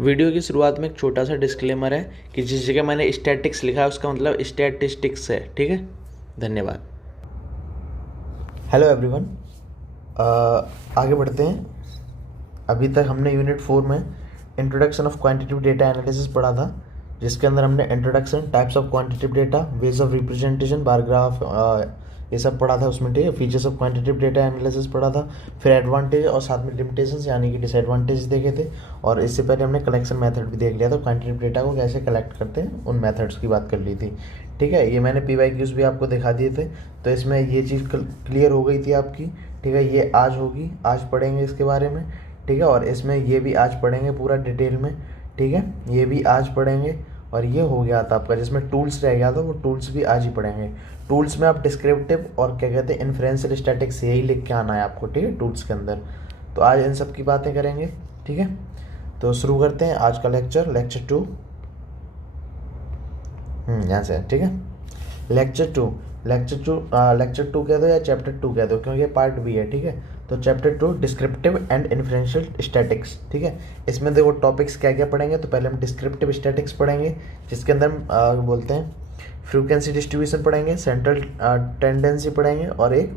Video की शुरुआत में एक छोटा सा डिस्क्लेमर है कि जिस जगह मैंने स्टैटिक्स लिखा है उसका मतलब स्टैटिस्टिक्स है, ठीक है। धन्यवाद। Hello everyone. आगे बढ़ते हैं। अभी तक हमने यूनिट 4 में introduction of quantitative data analysis पढ़ा था, जिसके अंदर हमने introduction, types of quantitative data, ways of representation, bar graph, ये सब पढ़ा था उसमें, ठीक है। Features of quantitative data analysis पढ़ा था, फिर एडवांटेज और साथ में लिमिटेशंस यानी कि डिसएडवांटेज देखे थे, और इससे पहले हमने कलेक्शन मेथड भी देख लिया था, क्वांटिटेटिव डेटा को कैसे कलेक्ट करते हैं उन मेथड्स की बात कर ली थी, ठीक है। ये मैंने PYQs भी आपको दिखा दिए थे, तो इसमें ये चीज़ क्लियर हो गई थी आपकी, ठीक है। ये आज होगी, आज पढ़ेंगे इसके बारे में, ठीक है। और इसमें ये भी आज पढ़ेंगे पूरा डिटेल में, ठीक है। ये भी आज पढ़ेंगे। और ये हो गया था आपका, जिसमें टूल्स रह गया था, वो टूल्स भी आज ही पढ़ेंगे। टूल्स में आप डिस्क्रिप्टिव और क्या कहते हैं इन्फ्रेंशियल स्टैटिक्स, यही लिख के आना है आपको, ठीक है, टूल्स के अंदर। तो आज इन सब की बातें करेंगे, ठीक है। तो शुरू करते हैं आज का लेक्चर 2। यहाँ से, ठीक है। लेक्चर टू कह दो या चैप्टर 2 कह दो, क्योंकि पार्ट भी है, ठीक है। तो chapter 2 descriptive and inferential statics, ठीक है। इसमें देखो टॉपिक्स क्या क्या पढ़ेंगे। तो पहले हम डिस्क्रिप्टिव स्टैटिक्स पढ़ेंगे, जिसके अंदर हम बोलते हैं फ्रीक्वेंसी डिस्ट्रीब्यूशन पढ़ेंगे, सेंट्रल टेंडेंसी पढ़ेंगे, और एक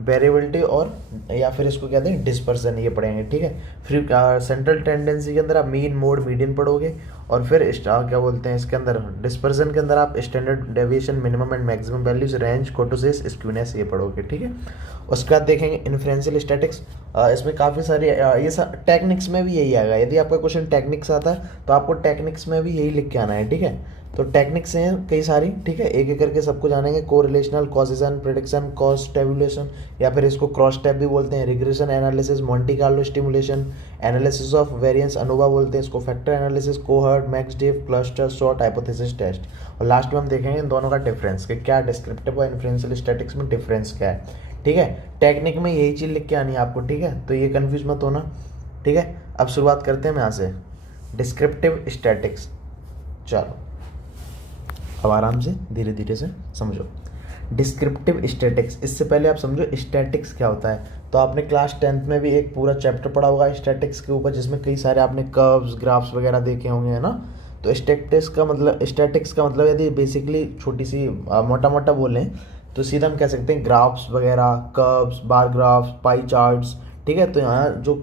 वेरिएबिलिटी और या फिर इसको कहते हैं डिस्पर्सन, ये पढ़ेंगे, ठीक है। फिर सेंट्रल टेंडेंसी के अंदर आप मीन, मोड, मीडियन पढ़ोगे, और फिर क्या बोलते हैं इसके अंदर डिस्पर्सन के अंदर आप standard deviation, minimum and maximum values, range, kurtosis, skewness, ये पढ़ोगे, ठीक है। उसके बाद देखेंगे इन्फ्रेंशियल स्टैटिक्स। इसमें काफ़ी सारी ये सब टेक्निक्स में भी यही आएगा। यदि आपका क्वेश्चन टेक्निक्स आता है तो आपको टेक्निक्स में भी यही लिख के आना है, ठीक है। तो टेक्निक्स हैं कई सारी, ठीक है, एक एक करके सबको जानेंगे। कोरिलेशनल, कॉजेशन, प्रेडिक्शन, कॉस्ट टेबुलेशन, या फिर इसको क्रॉस टैब भी बोलते हैं, regression analysis, Monte Carlo simulation, analysis of variance, ANOVA बोलते हैं इसको, factor analysis, cohort, maxdiff, cluster, short, hypothesis test. और लास्ट में हम देखेंगे इन दोनों का डिफरेंस, कि क्या डिस्क्रिप्टिव और इन्फ्रेंशियल स्टैटिक्स में डिफरेंस क्या है, ठीक है। टेक्निक में यही चीज़ लिख के आनी है आपको, ठीक है। तो ये कन्फ्यूज मत होना, ठीक है। अब शुरुआत करते हैं यहाँ से, डिस्क्रिप्टिव स्टैटिक्स। चलो अब आराम से धीरे धीरे से समझो डिस्क्रिप्टिव स्टैटिक्स। इससे पहले आप समझो स्टैटिक्स क्या होता है। तो आपने क्लास 10th में भी एक पूरा चैप्टर पढ़ा होगा स्टैटिक्स के ऊपर, जिसमें कई सारे आपने कर्व्स, ग्राफ्स वगैरह देखे होंगे, है ना। तो स्टैटिक्स का मतलब यदि बेसिकली छोटी सी मोटा मोटा बोलें तो सीधा हम कह सकते हैं ग्राफ्स वगैरह, कर्व्स, बार ग्राफ्स, पाई चार्ट्स, ठीक है। तो यहाँ जो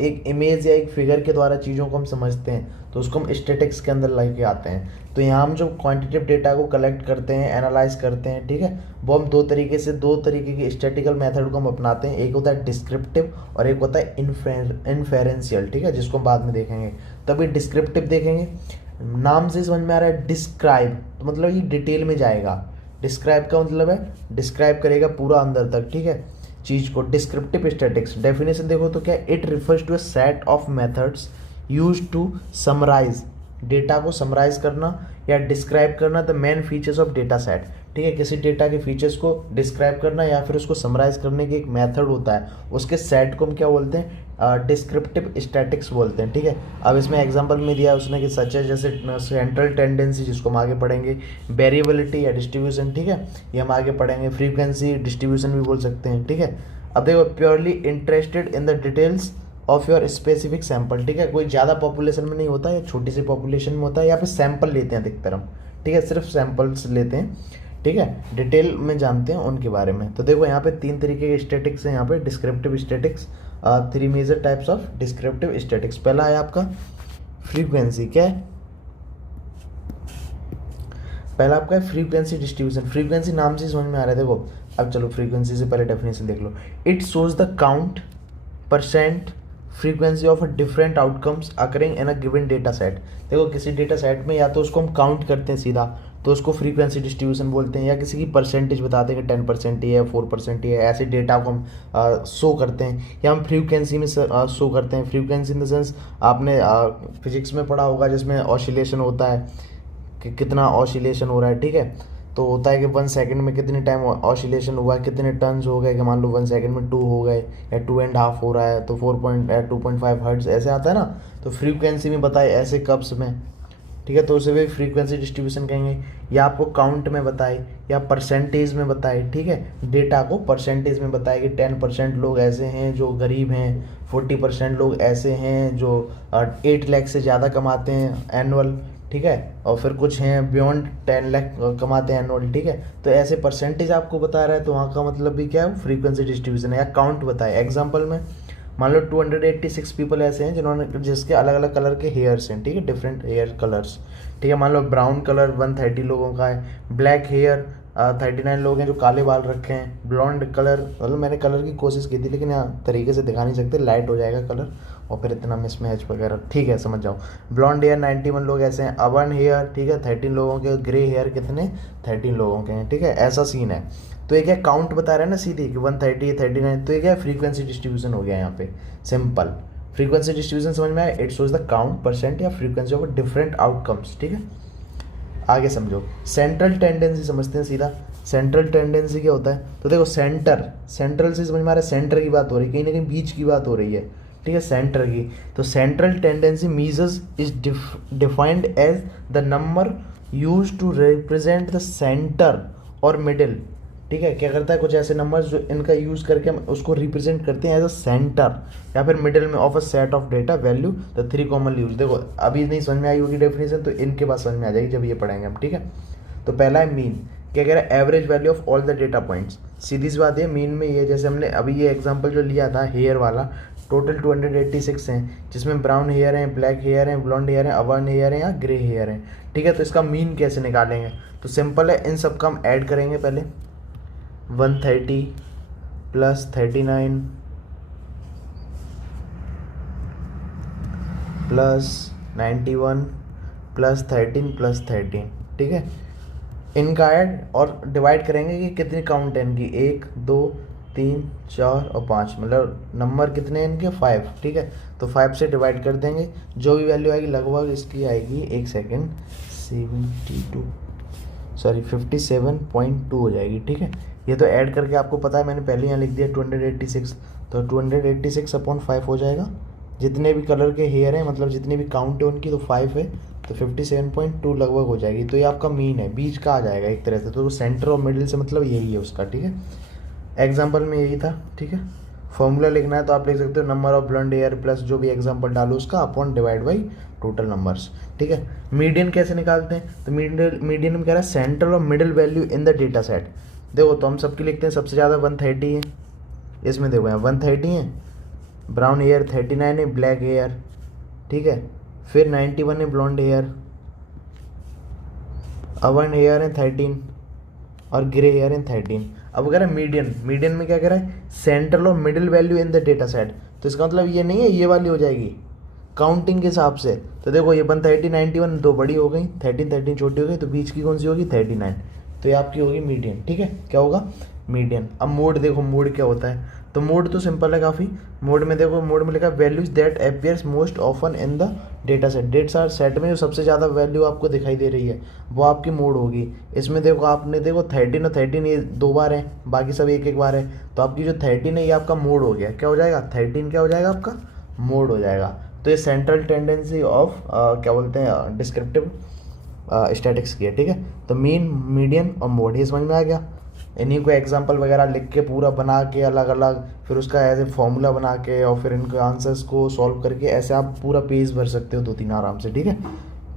एक इमेज या एक फिगर के द्वारा चीज़ों को हम समझते हैं तो उसको हम स्टैटिक्स के अंदर लेके आते हैं। तो यहाँ हम जो क्वांटिटेटिव डेटा को कलेक्ट करते हैं, एनालाइज करते हैं, ठीक है, वो हम दो तरीके के स्टैटिकल मेथड को हम अपनाते हैं। एक होता है डिस्क्रिप्टिव और एक होता है इन्फेरेंशियल, ठीक है, जिसको हम बाद में देखेंगे। तभी डिस्क्रिप्टिव देखेंगे, नाम से समझ में आ रहा है डिस्क्राइब, तो मतलब ये डिटेल में जाएगा। डिस्क्राइब का मतलब है डिस्क्राइब करेगा पूरा अंदर तक, ठीक है, चीज़ को। डिस्क्रिप्टिव स्टैटिक्स डेफिनेशन देखो तो क्या, it refers to a set of methods use to summarise, data को समराइज करना या डिस्क्राइब करना the main features of data set, ठीक है। किसी डेटा के फीचर्स को डिस्क्राइब करना या फिर उसको समराइज करने की एक मेथड होता है, उसके सेट को हम क्या बोलते हैं, डिस्क्रिप्टिव स्टैटिक्स बोलते हैं, ठीक है। अब इसमें एग्जांपल में दिया है उसने कि सच है जैसे सेंट्रल टेंडेंसी, जिसको हम आगे पढ़ेंगे, वेरिएबिलिटी या डिस्ट्रीब्यूशन, ठीक है, ये हम आगे पढ़ेंगे, फ्रीक्वेंसी डिस्ट्रीब्यूशन भी बोल सकते हैं, ठीक है। अब देखो purely interested in the details of your specific sample, ठीक है, कोई ज़्यादा पॉपुलेशन में नहीं होता, या छोटी सी पॉपुलेशन में होता है, या फिर सैंपल लेते हैं अधिकतर हम, ठीक है, सिर्फ सैंपल्स लेते हैं, ठीक है, डिटेल में जानते हैं उनके बारे में। तो देखो यहाँ पे 3 तरीके के स्टैटिक्स हैं, यहाँ पे descriptive statics, 3 major types of descriptive statics. पहला है आपका फ्रीक्वेंसी, क्या है, पहला आपका है फ्रीक्वेंसी डिस्ट्रीब्यूशन। फ्रीक्वेंसी नाम से समझ में आ रहा है, देखो अब चलो फ्रीक्वेंसी से पहले डेफिनेशन देख लो। It shows the count percent frequency of different outcomes occurring in a given data set. देखो किसी डेटा सेट में या तो उसको हम काउंट करते हैं सीधा, तो उसको फ्रीक्वेंसी डिस्ट्रीब्यूशन बोलते हैं, या किसी की परसेंटेज बताते हैं कि 10% ही है, 4% ही है, ऐसे डेटा को हम शो करते हैं, या हम फ्रीक्वेंसी में शो करते हैं। फ्रीक्वेंसी इन द सेंस आपने फिजिक्स में पढ़ा होगा, जिसमें ऑसिलेशन होता है कि कितना ऑसिलेशन हो रहा है, ठीक है। तो होता है कि 1 सेकंड में कितने टाइम ऑसिलेशन हुआ, कितने टर्न्स हो गए, कि मान लो 1 सेकंड में 2 हो गए या 2.5 हो रहा है, तो 2.5 हर्ट्ज ऐसे आता है ना। तो फ्रीक्वेंसी में बताए ऐसे कब्स में, ठीक है, तो उसे भी फ्रीक्वेंसी डिस्ट्रीब्यूशन कहेंगे। या आपको काउंट में बताए या परसेंटेज में बताए, ठीक है, डेटा को परसेंटेज में बताए कि 10% लोग ऐसे हैं जो गरीब हैं, 40% लोग ऐसे हैं जो 8 लाख से ज़्यादा कमाते हैं एनुअल, ठीक है, और फिर कुछ हैं बियॉन्ड 10 लाख कमाते हैं एनुअल, ठीक है। तो ऐसे परसेंटेज आपको बता रहा है, तो वहाँ का मतलब भी क्या है, फ्रीक्वेंसी डिस्ट्रीब्यूशन है। या काउंट बताए, एग्जाम्पल में मान लो 286 पीपल ऐसे हैं जिन्होंने, जिसके अलग अलग कलर के हेयर्स हैं, ठीक है, डिफरेंट हेयर कलर्स, ठीक है। मान लो ब्राउन कलर 130 लोगों का है, ब्लैक हेयर 39 लोग हैं जो काले बाल रखे हैं, ब्लॉन्ड कलर, मतलब मैंने कलर की कोशिश की थी लेकिन यहाँ तरीके से दिखा नहीं सकते, लाइट हो जाएगा कलर और फिर इतना मिसमैच वगैरह, ठीक है, समझ जाओ। ब्लॉन्ड हेयर 91 लोग ऐसे हैं, अबर्न हेयर, ठीक है, 13 लोगों के, ग्रे हेयर कितने, 13 लोगों के हैं, ठीक है, ऐसा सीन है। तो ये क्या काउंट बता रहा है ना सीधी कि 130 39, तो ये क्या फ्रीक्वेंसी डिस्ट्रीब्यूशन हो गया यहाँ पे, सिंपल फ्रीक्वेंसी डिस्ट्रीब्यूशन समझ में आया। It shows the count, percent या फ्रीक्वेंसी ऑफ डिफरेंट आउटकम्स, ठीक है। आगे समझो, सेंट्रल टेंडेंसी समझते हैं सीधा। सेंट्रल टेंडेंसी क्या होता है, तो देखो सेंट्रल से समझ में आ रहा है, सेंटर की बात हो रही है, कहीं ना कहीं बीच की बात हो रही है, ठीक है, सेंटर की। तो central tendency measures is defined as the number use to represent the centre और मिडिल, ठीक है। क्या करता है, कुछ ऐसे नंबर्स जो इनका यूज़ करके हम उसको रिप्रेजेंट करते हैं एज अ सेंटर या फिर मिडिल में of a set of data value the 3 common use. देखो अभी नहीं समझ में आई होगी डेफिनेशन, तो इनके बाद समझ में आ जाएगी जब ये पढ़ेंगे हम, ठीक है। तो पहला है मीन, क्या कह रहा है, average value of all the data points. सीधी सी बात है, मीन में ये, जैसे हमने अभी ये एग्जाम्पल जो लिया था हेयर वाला, टोटल 286 हैं, जिसमें ब्राउन हेयर हैं, ब्लैक हेयर हैं, ब्लॉन्ड हेयर हैं, अबर्न हेयर हैं या ग्रे हेयर हैं, ठीक है। तो इसका मीन कैसे निकालेंगे, तो सिंपल है, इन सब का हम ऐड करेंगे पहले, 130 प्लस 39 प्लस 91 प्लस 13 प्लस 13, ठीक है। इनका ऐड और डिवाइड करेंगे कि कितनी काउंट है इनकी, 1 2 3 4 और 5, मतलब नंबर कितने हैं इनके, 5, ठीक है। तो 5 से डिवाइड कर देंगे, जो भी वैल्यू आएगी लगभग इसकी आएगी, एक सेकेंड, 57.2 हो जाएगी, ठीक है। ये तो ऐड करके आपको पता है, मैंने पहले यहाँ लिख दिया 286, तो 286 अपॉन 5 हो जाएगा। जितने भी कलर के हेयर हैं, मतलब जितनी भी काउंट है उनकी, तो 5 है, तो 57.2 लगभग हो जाएगी। तो ये आपका मीन है, बीच का आ जाएगा एक तरह से, तो सेंटर और मिडिल से मतलब यही है उसका, ठीक है। एग्जाम्पल में यही था, ठीक है। फॉर्मूला लिखना है तो आप लिख सकते हो number of blonde hair plus जो भी एग्जाम्पल डालो उसका upon divide by total numbers, ठीक है। मीडियन कैसे निकालते हैं, तो मीडियन में कह रहा है सेंट्रल और middle value in the data set. देखो तो हम सबकी लिखते हैं, सबसे ज़्यादा 130 है, इसमें देखो यहाँ 130 है, ब्राउन हेयर 39 है, ब्लैक हेयर, ठीक है, फिर 91 है ब्लॉन्ड हेयर, अबर्न हेयर है 13 और ग्रे हेयर है 13। अब कह रहा है मीडियन में क्या कह रहा है, सेंट्रल और middle value in the data set. तो इसका मतलब ये नहीं है ये वाली हो जाएगी काउंटिंग के हिसाब से। तो देखो ये 130 91 दो बड़ी हो गई, 13 छोटी हो गई, तो बीच की कौन सी होगी, 39, तो ये आपकी होगी मीडियन, ठीक है। क्या होगा, मीडियन। अब मोड देखो, मोड क्या होता है, तो मोड तो सिंपल है काफ़ी। मोड में देखो, मोड में लिखा values that appears most often in the data set. Data set में जो सबसे ज़्यादा वैल्यू आपको दिखाई दे रही है वो आपकी मोड होगी। इसमें देखो आपने देखो 13 और 13 ये 2 बार है, बाकी सब एक एक बार है, तो आपकी जो 13 है ये आपका मोड हो गया। क्या हो जाएगा, 13 क्या हो जाएगा आपका, मोड हो जाएगा। तो ये सेंट्रल टेंडेंसी ऑफ क्या बोलते हैं, डिस्क्रिप्टिव स्टैटिक्स की है, ठीक है। तो मीन, मीडियन और मोड, ये समझ में आ गया। इन्हीं को एग्जाम्पल वगैरह लिख के पूरा बना के अलग अलग, फिर उसका ऐसे फॉर्मूला बना के और फिर इनके आंसर्स को सॉल्व करके ऐसे आप पूरा पेज भर सकते हो 2-3 आराम से, ठीक है।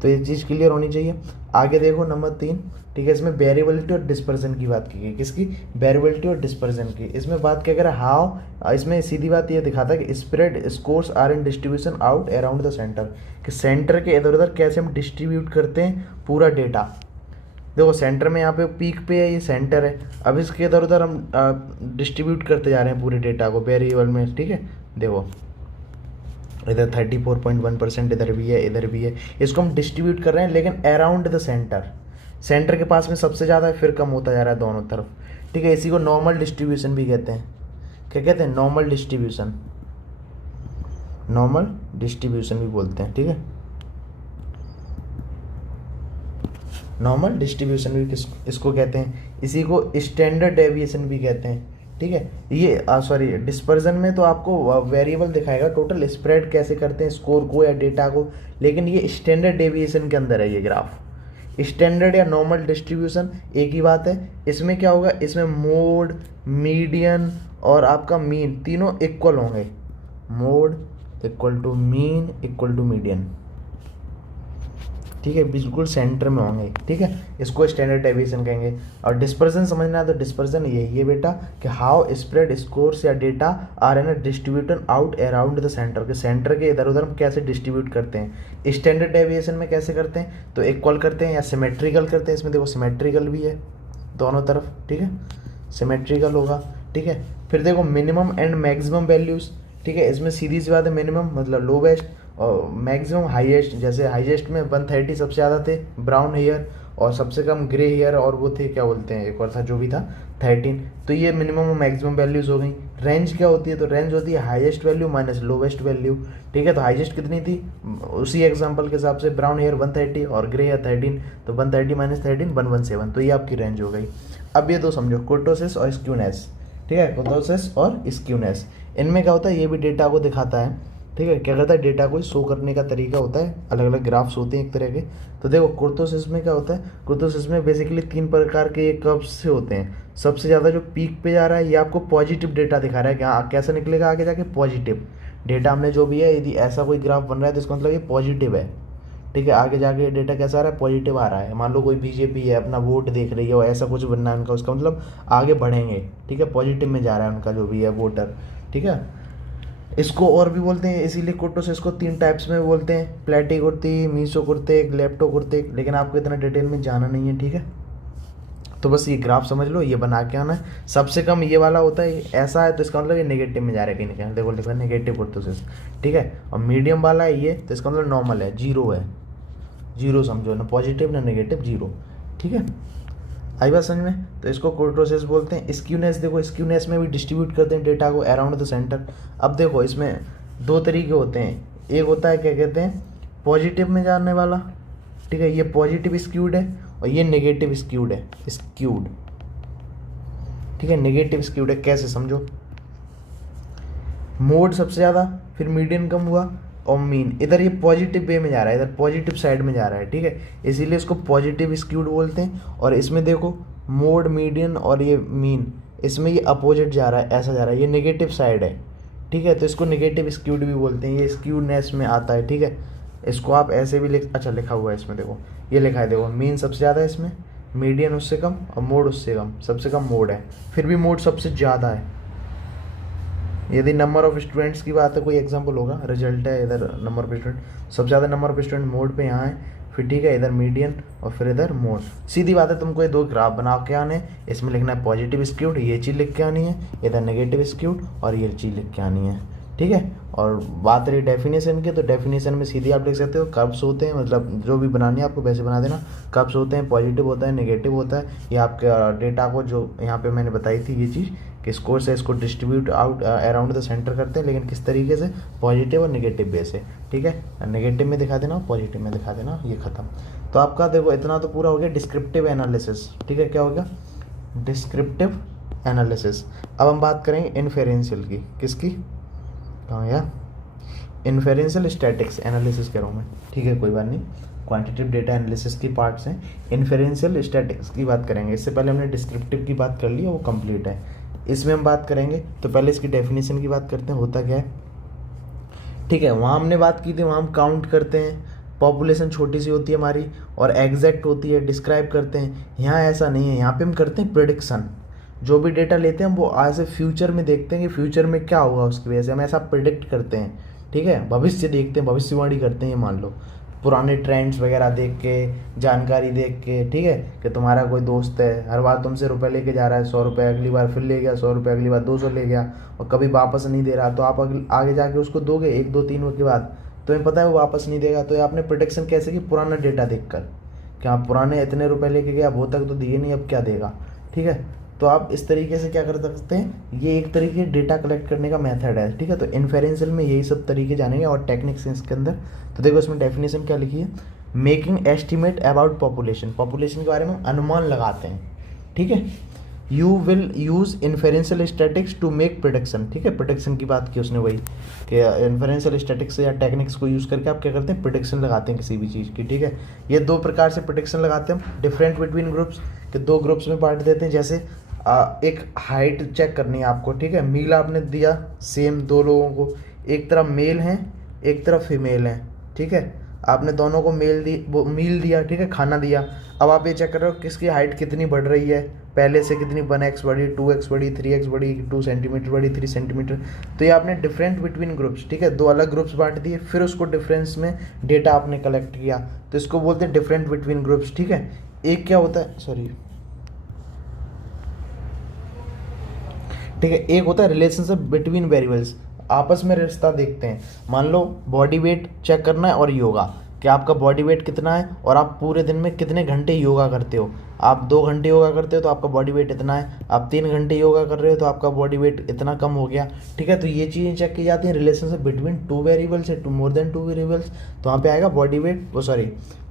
तो ये चीज़ क्लियर होनी चाहिए। आगे देखो नंबर 3, ठीक है, इसमें वेरिएबिलिटी और डिस्पर्जन की बात की गई। किसकी, वेरिएबिलिटी और डिस्पर्जन की। इसमें बात क्या करें, हाउ, इसमें सीधी बात ये दिखाता है कि spread scores are in distribution out around the centre, कि सेंटर के इधर उधर कैसे हम डिस्ट्रीब्यूट करते हैं पूरा डेटा। देखो सेंटर में यहाँ पे पीक पे है, ये सेंटर है, अब इसके इधर उधर हम डिस्ट्रीब्यूट करते जा रहे हैं पूरे डेटा को वेरिएबल में, ठीक है। देखो इधर 34.1% इधर भी है, इधर भी है, इसको हम डिस्ट्रीब्यूट कर रहे हैं लेकिन अराउंड द सेंटर। सेंटर के पास में सबसे ज़्यादा है, फिर कम होता जा रहा है दोनों तरफ, ठीक है। इसी को नॉर्मल डिस्ट्रीब्यूशन भी कहते हैं। क्या कहते हैं, नॉर्मल डिस्ट्रीब्यूशन, नॉर्मल डिस्ट्रीब्यूशन भी बोलते हैं, ठीक है। नॉर्मल डिस्ट्रीब्यूशन भी इसको कहते हैं। इसी को स्टैंडर्ड डेविएशन भी कहते हैं, ठीक है। ये सॉरी, डिस्पर्जन में तो आपको वेरिएबल दिखाएगा टोटल स्प्रेड कैसे करते हैं स्कोर को या डेटा को, लेकिन ये स्टैंडर्ड डेविएशन के अंदर है ये ग्राफ। स्टैंडर्ड या नॉर्मल डिस्ट्रीब्यूशन एक ही बात है। इसमें क्या होगा, इसमें मोड, मीडियन और आपका मीन तीनों इक्वल होंगे। Mode equal to mean equal to median, ठीक है, बिल्कुल सेंटर में होंगे। ठीक है, इसको स्टैंडर्ड डेविएशन कहेंगे। और डिस्पर्जन समझना है तो डिस्पर्जन यही है बेटा कि हाउ स्प्रेड स्कोर्स या data are an distributed out around the centre, के सेंटर के इधर उधर हम कैसे डिस्ट्रीब्यूट करते हैं। स्टैंडर्ड डेविएशन में कैसे करते हैं, तो इक्वल करते हैं या सिमेट्रिकल करते हैं। इसमें देखो सिमेट्रिकल भी है दोनों तरफ, ठीक है, सिमेट्रिकल होगा। ठीक है, फिर देखो मिनिमम एंड मैक्सिमम वैल्यूज़, ठीक है, इसमें सीधी सी बात है, मिनिमम मतलब लोवेस्ट और मैक्सिमम हाईएस्ट। जैसे हाईएस्ट में 130 सबसे ज़्यादा थे ब्राउन हेयर, और सबसे कम ग्रे हेयर और वो थे क्या बोलते हैं एक और था जो भी था 13। तो ये मिनिमम और मैक्सिमम वैल्यूज़ हो गई। रेंज क्या होती है, तो रेंज होती है highest value minus lowest value. ठीक है, तो हाईएस्ट कितनी थी उसी एग्जांपल के हिसाब से, ब्राउन हेयर 130 और ग्रे हेयर 13, तो 130 माइनस 13 117, तो ये आपकी रेंज हो गई। अब ये तो समझो कुर्टोसिस और स्क्यूनेस, ठीक है, कुर्टोसिस और स्क्यूनेस, इनमें क्या होता है, ये भी डेटा को दिखाता है। ठीक है, क्या करता है, डेटा को शो करने का तरीका होता है, अलग अलग ग्राफ्स होते हैं एक तरह के। तो देखो कुर्टोसिस में क्या होता है, कुर्टोसिस में बेसिकली 3 प्रकार के कर्व्स से होते हैं। सबसे ज़्यादा जो पीक पे जा रहा है ये आपको पॉजिटिव डेटा दिखा रहा है कि हाँ कैसा निकलेगा आगे जाके, पॉजिटिव डेटा हमने जो भी है, यदि ऐसा कोई ग्राफ बन रहा है तो इसका मतलब ये पॉजिटिव है। ठीक है, आगे जाके डेटा कैसा आ रहा है, पॉजिटिव आ रहा है। मान लो कोई बीजेपी है अपना वोट देख रही है और ऐसा कुछ बनना है उनका, उसका मतलब आगे बढ़ेंगे। ठीक है, पॉजिटिव में जा रहा है उनका जो भी है वोटर। ठीक है, इसको और भी बोलते हैं, इसीलिए कुर्टोसिस को 3 टाइप्स में बोलते हैं, प्लेटी कुर्ती, मीसो कुर्ते, लेप्टो कुर्ते, लेकिन आपको इतना डिटेल में जाना नहीं है। ठीक है, तो बस ये ग्राफ समझ लो, ये बना के आना है। सबसे कम ये वाला होता है, ऐसा है तो इसका मतलब ये नेगेटिव में जा रहा है कहीं ना कहीं, देखो लिखा है नेगेटिव कुर्टोसिस। ठीक है, और मीडियम वाला है ये, तो इसका मतलब नॉर्मल है, जीरो है, जीरो समझो, ना पॉजिटिव ना नेगेटिव, जीरो। ठीक है, आई बात समझ में, तो इसको कुर्टोसिस बोलते हैं। स्क्यूनेस, देखो स्क्यूनेस में भी डिस्ट्रीब्यूट करते हैं डेटा को अराउंड द सेंटर। अब देखो इसमें 2 तरीके होते हैं, एक होता है क्या कहते हैं पॉजिटिव में जाने वाला, ठीक है, ये पॉजिटिव स्क्यूड है, और ये नेगेटिव स्क्यूड है, स्क्यूड। ठीक है, नेगेटिव स्क्यूड है, कैसे समझो, मोड सबसे ज़्यादा, फिर मीडियन कम हुआ और मीन, इधर ये पॉजिटिव वे में जा रहा है, इधर पॉजिटिव साइड में जा रहा है। ठीक है, इसीलिए इसको पॉजिटिव स्क्यूड बोलते हैं। और इसमें देखो मोड, मीडियन और ये मीन, इसमें ये अपोजिट जा रहा है, ऐसा जा रहा है, ये नेगेटिव साइड है। ठीक है, तो इसको नेगेटिव स्क्यूड भी बोलते हैं, ये स्क्यूडनेस में आता है। ठीक है, इसको आप ऐसे भी अच्छा लिखा हुआ है इसमें, देखो ये लिखा है, देखो मीन सबसे ज़्यादा है इसमें, मीडियन उससे कम और मोड उससे कम, सबसे कम मोड है, फिर भी मोड सबसे ज़्यादा है। यदि नंबर ऑफ स्टूडेंट्स की बात है, कोई एग्जांपल होगा, रिजल्ट है, इधर नंबर ऑफ स्टूडेंट, सबसे ज़्यादा नंबर ऑफ स्टूडेंट मोड पे यहाँ है, फिर ठीक है इधर मीडियन और फिर इधर मोड। सीधी बात है, तुमको ये 2 ग्राफ बना के आने, इसमें लिखना है पॉजिटिव स्क्यूड, ये चीज़ लिख के आनी है, इधर नेगेटिव स्क्यूड और ये चीज़ लिख के आनी है। ठीक है, और बात रही डेफिनेशन की, तो डेफिनेशन में सीधी आप लिख सकते हो कर्व्स होते हैं, मतलब जो भी बनानी है आपको वैसे बना देना, कर्व्स होते हैं, पॉजिटिव होता है, नेगेटिव होता है। ये आपके डेटा को जो यहाँ पे मैंने बताई थी ये चीज़ कि स्कोर से इसको distribute out around the centre करते हैं, लेकिन किस तरीके से, पॉजिटिव और नेगेटिव वे से। ठीक है, नेगेटिव में दिखा देना, पॉजिटिव में दिखा देना, ये खत्म। तो आपका देखो इतना तो पूरा हो गया डिस्क्रिप्टिव एनालिसिस। ठीक है, क्या हो गया, डिस्क्रिप्टिव एनालिसिस। अब हम बात करेंगे इन्फेरेंशियल की, किसकी, कहाँ गया, इन्फेरेंशियल स्टैटिक्स एनालिसिस कह रहा हूँ मैं। ठीक है, कोई बात नहीं, क्वांटिटेटिव डेटा एनालिसिस की पार्ट्स हैं, इन्फेरेंशियल स्टैटिक्स की बात करेंगे। इससे पहले हमने डिस्क्रिप्टिव की बात कर ली है, वो कंप्लीट है। इसमें हम बात करेंगे, तो पहले इसकी डेफिनेशन की बात करते हैं, होता क्या है। ठीक है, वहाँ हमने बात की थी, वहाँ हम काउंट करते हैं, पॉपुलेशन छोटी सी होती है हमारी और एग्जैक्ट होती है, डिस्क्राइब करते हैं। यहाँ ऐसा नहीं है, यहाँ पे हम करते हैं प्रेडिक्शन। जो भी डेटा लेते हैं हम वो आज से फ्यूचर में देखते हैं कि फ्यूचर में क्या होगा, उसकी वजह से हम ऐसा प्रेडिक्ट करते हैं। ठीक है, भविष्य देखते हैं, भविष्यवाणी करते हैं, मान लो पुराने ट्रेंड्स वगैरह देख के, जानकारी देख के। ठीक है, कि तुम्हारा कोई दोस्त है, हर बार तुमसे रुपए लेके जा रहा है, 100 रुपये, अगली बार फिर ले गया 100 रुपये, अगली बार 200 ले गया और कभी वापस नहीं दे रहा, तो आप आगे जाके उसको दोगे 1 2 3 के बाद, तुम्हें पता है वो वापस नहीं देगा। तो आपने प्रोटेक्शन कैसे की, पुराना डेटा देखकर, कि हाँ पुराने इतने रुपए लेके गया, वो तक तो दिए नहीं, अब क्या देगा। ठीक है, तो आप इस तरीके से क्या कर सकते हैं, ये एक तरीके डेटा कलेक्ट करने का मेथड है। ठीक है, तो इन्फेरेंशियल में यही सब तरीके जानेंगे और टेक्निक्स इसके अंदर। तो देखो इसमें डेफिनेशन क्या लिखी है, making estimate about population, population के बारे में अनुमान लगाते हैं। ठीक है, you will use inferential statics to make prediction, ठीक है, प्रिडिक्शन की बात की उसने वही कि इन्फेरेंशियल स्टैटिक्स या टेक्निक्स को यूज़ करके आप क्या करते हैं, प्रिडिक्शन लगाते हैं किसी भी चीज़ की, ठीक है। ये दो प्रकार से प्रिडिक्शन लगाते हैं हम, डिफरेंट बिटवीन ग्रुप्स, कि दो ग्रुप्स में बांट देते हैं। जैसे एक हाइट चेक करनी है आपको, ठीक है, मील आपने दिया सेम दो लोगों को, एक तरफ मेल हैं एक तरफ फीमेल हैं, ठीक है, आपने दोनों को मील दिया, ठीक है, खाना दिया। अब आप ये चेक कर रहे हो किसकी हाइट कितनी बढ़ रही है, पहले से कितनी 1x बढ़ी, 2x बढ़ी, 3x बढ़ी, 2 सेंटीमीटर बढ़ी, 3 सेंटीमीटर। तो ये आपने डिफरेंट बिटवीन ग्रुप्स, ठीक है, दो अलग ग्रुप्स बांट दिए, फिर उसको डिफरेंस में डेटा आपने कलेक्ट किया, तो इसको बोलते हैं डिफरेंट बिटवीन ग्रुप्स, ठीक है। एक क्या होता है, सॉरी, ठीक है, एक होता है रिलेशनशिप बिटवीन वेरिएबल्स, आपस में रिश्ता देखते हैं। मान लो बॉडी वेट चेक करना है और योगा, कि आपका बॉडी वेट कितना है और आप पूरे दिन में कितने घंटे योगा करते हो। आप 2 घंटे योगा करते हो तो आपका बॉडी वेट इतना है, आप 3 घंटे योगा कर रहे हो तो आपका बॉडी वेट इतना कम हो गया, ठीक है। तो ये चीज़ें चेक की जाती हैं रिलेशनशिप बिटवीन 2 वेरिएबल्स है, मोर देन 2 वेरिएबल्स, तो वहाँ पे आएगा बॉडी वेट, वो सॉरी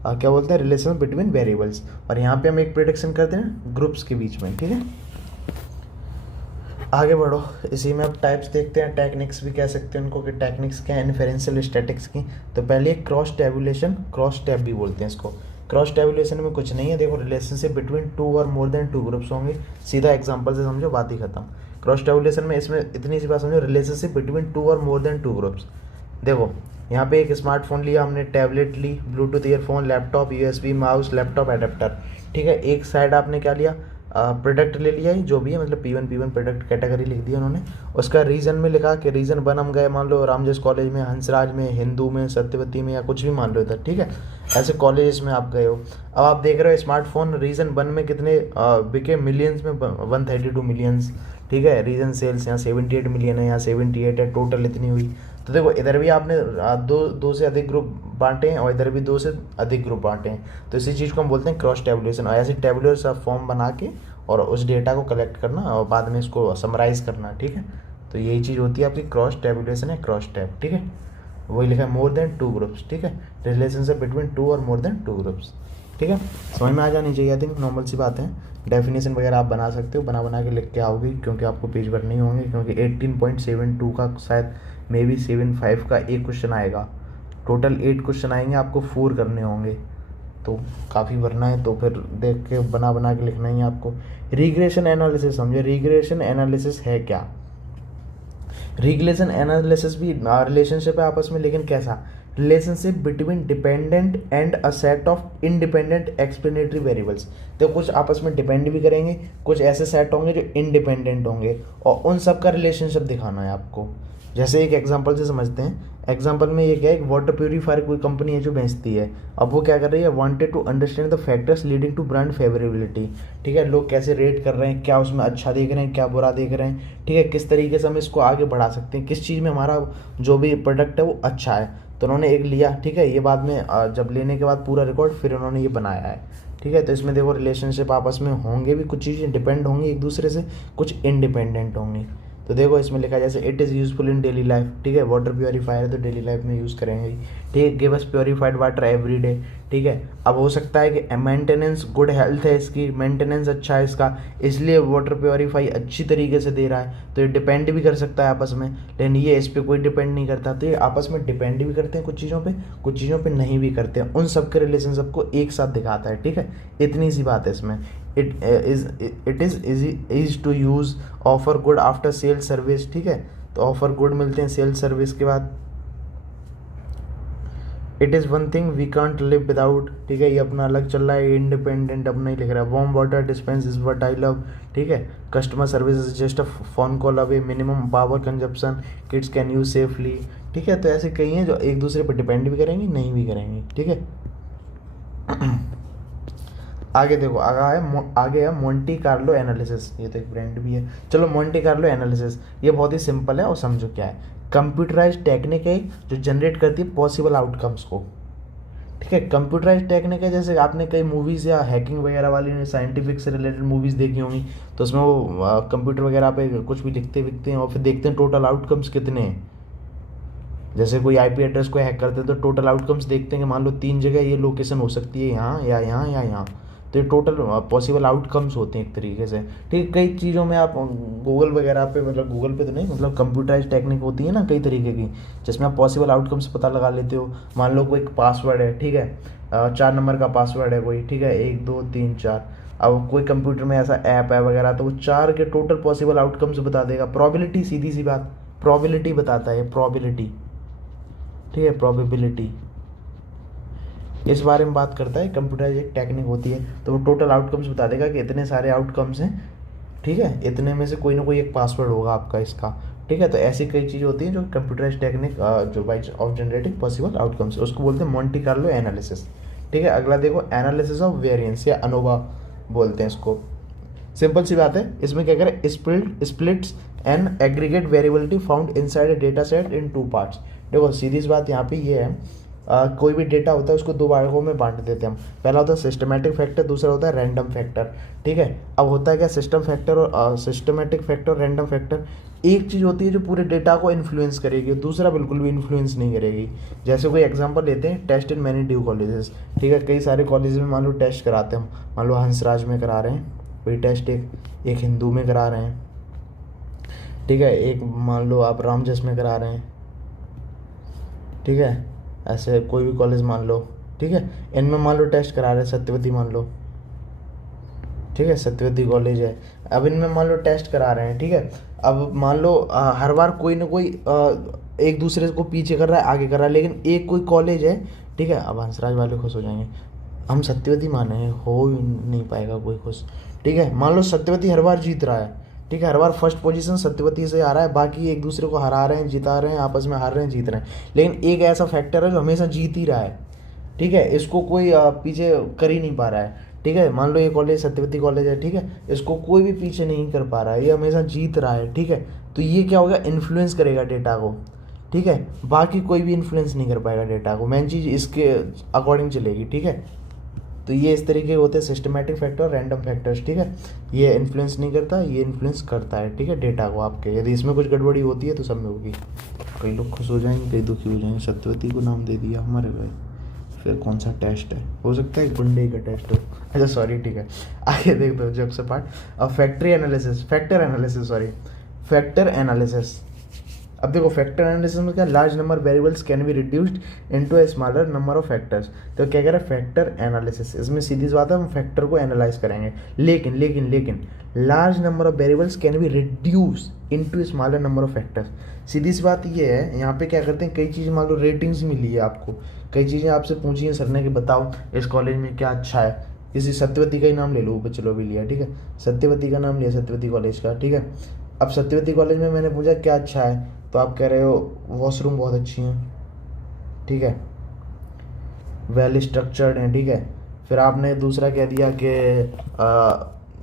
क्या बोलते हैं, रिलेशनशिप बिटवीन वेरिएबल्स। और यहाँ पे हम एक प्रेडिक्शन करते हैं ग्रुप्स के बीच में, ठीक है। आगे बढ़ो, इसी में अब टाइप्स देखते हैं, टेक्निक्स भी कह सकते हैं उनको, कि टेक्निक्स क्या है इन्फेरेंशियल स्टैटिक्स की। तो पहले क्रॉस टेबुलेशन, क्रॉस टैब भी बोलते हैं इसको। क्रॉस टेबुलेशन में कुछ नहीं है, देखो रिलेशनशिप बिटवीन 2 और मोर देन 2 ग्रुप्स होंगे, सीधा एग्जांपल से समझो, बात ही खत्म। क्रॉस टेबुलेशन में इसमें इतनी सी बात समझो, रिलेशनशिप बिटवीन 2 और मोर देन 2 ग्रुप्स। देखो यहाँ पे एक स्मार्टफोन लिया हमने, टैबलेट ली, Bluetooth earphone, laptop, USB mouse, laptop adapter, ठीक है। एक साइड आपने क्या लिया, प्रोडक्ट ले लिया ही जो भी है, मतलब P1 प्रोडक्ट कैटेगरी लिख दी उन्होंने। उसका रीजन में लिखा कि रीजन 1 हम गए, मान लो रामजस कॉलेज में, हंसराज में, हिंदू में, सत्यवती में, या कुछ भी मान लो इधर, ठीक है, ऐसे कॉलेज में आप गए हो। अब आप देख रहे हो स्मार्टफोन रीजन 1 में कितने बिके, मिलियंस में, 132 मिलियंस, ठीक है। रीजन सेल्स यहाँ 78 मिलियन है, यहाँ 78 है, टोटल इतनी हुई। तो देखो इधर भी आपने दो से अधिक ग्रुप बांटे हैं और इधर भी 2 से अधिक ग्रुप बांटे हैं, तो इसी चीज़ को हम बोलते हैं क्रॉस टेबुलेशन। और ऐसे टेबुलर सा फॉर्म बना के और उस डेटा को कलेक्ट करना और बाद में इसको समराइज़ करना, ठीक है। तो यही चीज़ होती है आपकी क्रॉस टेबुलेशन है, क्रॉस टैब, ठीक है। वही लिखा है मोर देन 2 ग्रुप्स, ठीक है, रिलेशनशिप बिटवीन 2 और मोर देन 2 ग्रुप्स, ठीक है। समझ में आ जानी चाहिए, आई थिंक नॉर्मल सी बात है। डेफिनेशन वगैरह आप बना सकते हो, बना के लिख के आओगे, क्योंकि आपको पेज भर नहीं होंगे, क्योंकि 18.72 का शायद मे बी 75 का एक क्वेश्चन आएगा, टोटल 8 क्वेश्चन आएंगे, आपको 4 करने होंगे, तो काफ़ी भरना है, तो फिर देख के बना के लिखना ही है आपको। रिग्रेशन एनालिसिस समझे, रिग्रेशन एनालिसिस है क्या। रिग्रेशन एनालिसिस भी रिलेशनशिप है आपस में, लेकिन कैसा, relationship between dependent and a set of independent explanatory variables. तो कुछ आपस में डिपेंड भी करेंगे, कुछ ऐसे सेट होंगे जो इंडिपेंडेंट होंगे, और उन सब का रिलेशनशिप दिखाना है आपको। जैसे एक एग्जांपल से समझते हैं, एग्जांपल में ये क्या है, एक वाटर प्यूरीफायर कोई कंपनी है जो बेचती है, अब वो क्या कर रही है, wanted to understand the factors leading to brand favourability, ठीक है, लोग कैसे रेट कर रहे हैं, क्या उसमें अच्छा देख रहे हैं, क्या बुरा देख रहे हैं, ठीक है, किस तरीके से हम इसको आगे बढ़ा सकते हैं, किस चीज़ में हमारा जो भी प्रोडक्ट है वो अच्छा है। तो उन्होंने एक लिया, ठीक है, ये बाद में जब लेने के बाद पूरा रिकॉर्ड फिर उन्होंने ये बनाया है, ठीक है। तो इसमें देखो रिलेशनशिप आपस में होंगे भी, कुछ चीज़ें डिपेंड होंगी एक दूसरे से, कुछ इंडिपेंडेंट होंगी। तो देखो इसमें लिखा है जैसे it is useful in daily life, ठीक है, वाटर प्योरीफायर है तो डेली लाइफ में यूज़ करेंगे, ठीक है। Give us purified water every day, ठीक है। अब हो सकता है कि मेंटेनेंस गुड हेल्थ है इसकी, मेंटेनेंस अच्छा है इसका, इसलिए वाटर प्योरीफाई अच्छी तरीके से दे रहा है, तो ये डिपेंड भी कर सकता है आपस में, लेकिन ये इस पर कोई डिपेंड नहीं करता। तो ये आपस में डिपेंड भी करते हैं कुछ चीज़ों पे, कुछ चीज़ों पे नहीं भी करते हैं, उन सब के रिलेशनशिप को एक साथ दिखाता है, ठीक है। इतनी सी बात है इसमें। It is to use offer good after sale service, ठीक है, तो ऑफर गुड मिलते हैं सेल सर्विस के बाद। It is one thing we can't live without, ठीक है, ये अपना अलग चल रहा है, इंडिपेंडेंट अपना ही लिख रहा है। Warm water dispense is what I love, ठीक है। Customer service is just a phone call away, minimum power consumption, kids can use safely, ठीक है। तो ऐसे कई हैं जो एक दूसरे पर डिपेंड भी करेंगे, नहीं भी करेंगे, ठीक है। आगे देखो, आगे है मोंटी कार्लो एनालिसिस, ये तो एक ब्रांड भी है। चलो मोंटी कार्लो एनालिसिस, ये बहुत ही सिंपल है और समझो क्या है। कंप्यूटराइज टेक्निक है जो जनरेट करती है पॉसिबल आउटकम्स को, ठीक है। कंप्यूटराइज टेक्निक है, जैसे आपने कई मूवीज़ या हैकिंग वगैरह वाली साइंटिफिक से रिलेटेड मूवीज़ देखी होंगी, तो उसमें वो कंप्यूटर वगैरह पे कुछ भी लिखते विखते हैं और फिर देखते हैं टोटल आउटकम्स कितने हैं। जैसे कोई आईपी एड्रेस को हैक करते हैं तो टोटल आउटकम्स देखते हैं कि मान लो 3 जगह ये लोकेशन हो सकती है, यहाँ या यहाँ या यहाँ, तो ये टोटल पॉसिबल आउटकम्स होते हैं एक तरीके से, ठीक है। कई चीज़ों में आप गूगल वगैरह पे, मतलब गूगल पे तो नहीं, मतलब कंप्यूटराइज टेक्निक होती है ना कई तरीके की, जिसमें आप पॉसिबल आउटकम्स पता लगा लेते हो। मान लो कोई पासवर्ड है, ठीक है, 4 नंबर का पासवर्ड है कोई, ठीक है, 1 2 3 4। अब कोई कंप्यूटर में ऐसा ऐप है वगैरह, तो वो 4 के टोटल पॉसिबल आउटकम्स बता देगा। प्रोबेबिलिटी, सीधी सी बात, प्रोबेबिलिटी बताता है, प्रोबेबिलिटी, ठीक है, प्रोबेबिलिटी इस बारे में बात करता है। कंप्यूटर एक टेक्निक होती है, तो वो टोटल आउटकम्स बता देगा कि इतने सारे आउटकम्स हैं, ठीक है, इतने में से कोई ना कोई एक पासवर्ड होगा आपका इसका, ठीक है। तो ऐसी कई चीज़ें होती हैं जो कंप्यूटराइज टेक्निक जो by of generating possible outcomes, उसको बोलते हैं मोंटे कार्लो एनालिसिस, ठीक है। अगला देखो, एनालिसिस ऑफ वेरिएंस या अनोवा बोलते हैं इसको। सिंपल सी बात है, इसमें क्या करें, splits and aggregate variability found inside a data set in 2 parts. देखो सीधी सी बात यहाँ पे ये है, कोई भी डेटा होता है उसको 2 भागों में बांट देते हैं हम। पहला होता है सिस्टमेटिक फैक्टर, दूसरा होता है रैंडम फैक्टर, ठीक है। अब होता है क्या, सिस्टम फैक्टर और सिस्टमेटिक फैक्टर, रैंडम फैक्टर, एक चीज़ होती है जो पूरे डेटा को इन्फ्लुएंस करेगी, दूसरा बिल्कुल भी इन्फ्लुएंस नहीं करेगी। जैसे कोई एग्जांपल लेते हैं, test in many due colleges, ठीक है, कई सारे कॉलेज में मान लो टेस्ट कराते हैं हम, मान लो हंसराज में करा रहे हैं कोई टेस्ट, एक हिंदू में करा रहे हैं, ठीक है, एक मान लो आप रामजस में करा रहे हैं, ठीक है, ऐसे कोई भी कॉलेज मान लो, ठीक है, इनमें मान लो टेस्ट करा रहे हैं, सत्यवती मान लो, ठीक है, सत्यवती कॉलेज है, अब इनमें मान लो टेस्ट करा रहे हैं, ठीक है। अब मान लो हर बार कोई ना कोई एक दूसरे को पीछे कर रहा है, आगे कर रहा है, लेकिन एक कोई कॉलेज है, ठीक है। अब हंसराज वाले खुश हो जाएंगे, हम सत्यवती माने हैं, हो ही नहीं पाएगा कोई खुश, ठीक है। मान लो सत्यवती हर बार जीत रहा है, ठीक है, हर बार फर्स्ट पोजीशन सत्यवती से आ रहा है, बाकी एक दूसरे को हरा रहे हैं, जिता रहे हैं, आपस में हार रहे हैं, जीत रहे हैं, लेकिन एक ऐसा फैक्टर है जो हमेशा जीत ही रहा है, ठीक है, इसको कोई पीछे कर ही नहीं पा रहा है, ठीक है। मान लो ये कॉलेज सत्यवती कॉलेज है, ठीक है, इसको कोई भी पीछे नहीं कर पा रहा है, ये हमेशा जीत रहा है, ठीक है। तो ये क्या होगा, इन्फ्लुएंस करेगा डेटा को, ठीक है, बाकी कोई भी इन्फ्लुएंस नहीं कर पाएगा डेटा को, मेन चीज़ इसके अकॉर्डिंग चलेगी, ठीक है। तो ये इस तरीके के होते हैं सिस्टमेटिक फैक्टर, रैंडम फैक्टर्स, ठीक है। ये इन्फ्लुएंस नहीं करता, ये इन्फ्लुएंस करता है, ठीक है, डेटा को आपके। यदि इसमें कुछ गड़बड़ी होती है तो सब में होगी। कई लोग खुश हो जाएंगे, कई दुखी हो जाएंगे, सत्यवती को नाम दे दिया हमारे भाई, फिर कौन सा टेस्ट है, हो सकता है गुंडे का टेस्ट हो। अच्छा सॉरी, ठीक है, आगे देखते हो जब से पार्ट। अब फैक्टर एनालिसिस। अब देखो फैक्टर एनालिसिस में क्या, large number variables can be reduced into a smaller number of factors. तो क्या कह रहा है, फैक्टर एनालिसिस, इसमें सीधी सी बात है, हम फैक्टर को एनालाइज करेंगे, लेकिन large number of variables can be reduce into a smaller number of factors. सीधी सी बात ये है, यहाँ पे क्या करते हैं, कई चीज़ मान लो रेटिंग्स मिली है आपको, कई चीज़ें आपसे पूछी हैं सर ने कि बताओ इस कॉलेज में क्या अच्छा है, किसी सत्यवती का ही नाम ले लो, ऊपर चलो भी लिया, ठीक है, सत्यवती का नाम लिया, सत्यवती कॉलेज का, ठीक है। अब सत्यवती कॉलेज में मैंने पूछा क्या अच्छा है, तो आप कह रहे हो वॉशरूम बहुत अच्छी हैं, ठीक है, वेल स्ट्रक्चर्ड हैं, ठीक है। फिर आपने दूसरा कह दिया कि